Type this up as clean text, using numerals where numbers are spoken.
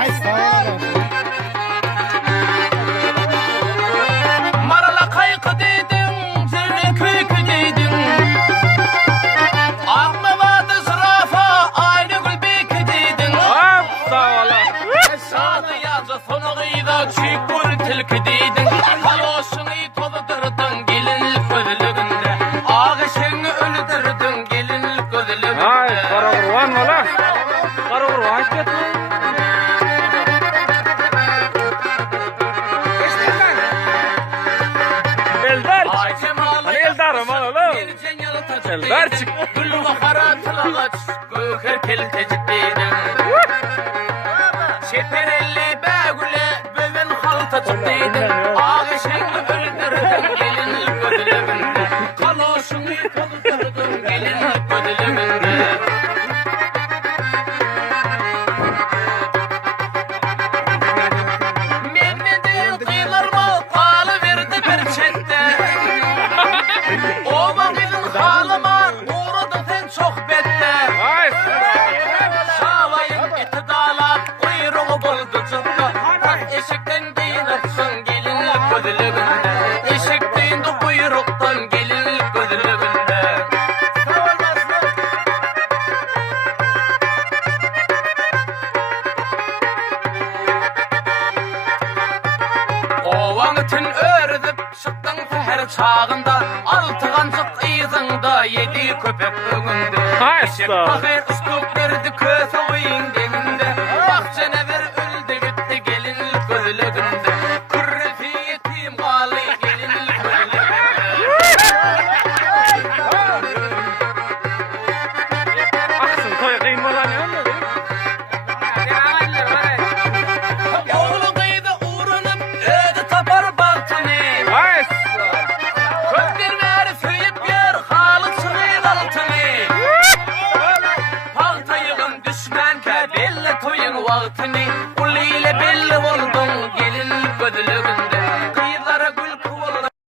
Ay sağ ol. Marala kaykı dedin, zirne köykü dedin. Ağlamadı zırafa, aynı gül beki dedin. Sağ ol. Sağdı yazı sonu gıyda, çiğ gül tilki dedin. Kaloşunu toludurdun gelinlik gözlüğünde. Ağaçını öldürdün gelinlik gözlüğünde. Ay, kara kurban ola. Kara kurban işte. Eldar. Ay cemalı Hani Eldar aman oğlum. geleceğin yalı tacık Eldar dedin. çık. Gül vakara tılağa göker keltecik dedin. Şeperelli begüle böven halta tuttuydun. Ağaçını öldürdün gelinlik gözlüğünde. Kaloşunu toludurdun gelinlik gözlüğünde. Mehmet'in kıyılarıma pahalı verdi bir çette. O vakilin halıma uğradı sen çok bette. Ay. Şavayın eti dağlar kuyruğu buldu çıktı. Bak eşekten giyin atsın gelinlik gözlüğünde. Eşekten de kuyruktan gelinlik gözlüğünde. Ovaŋıtın ördüp çıktın feher çağında. Altı kancık iyizinde yedi köpek ögünde. Ay, Eşek sağ ol. bakır üstüp verdi köse oyun deminde. Bahçene ver öldü gitti gelinlik gözlüğünde. Kırrıfı yetim kalı gelinlik gözlüğünde. Aksın toy kıymadan ya. Oğlu kıydı uğrunun ödü tapar baltını. Ay. Köptir ver söyüp yer halı çıkıyın altını. Paltayığın düşmen ke belli toyun vaktini. Ulu ile belli oldun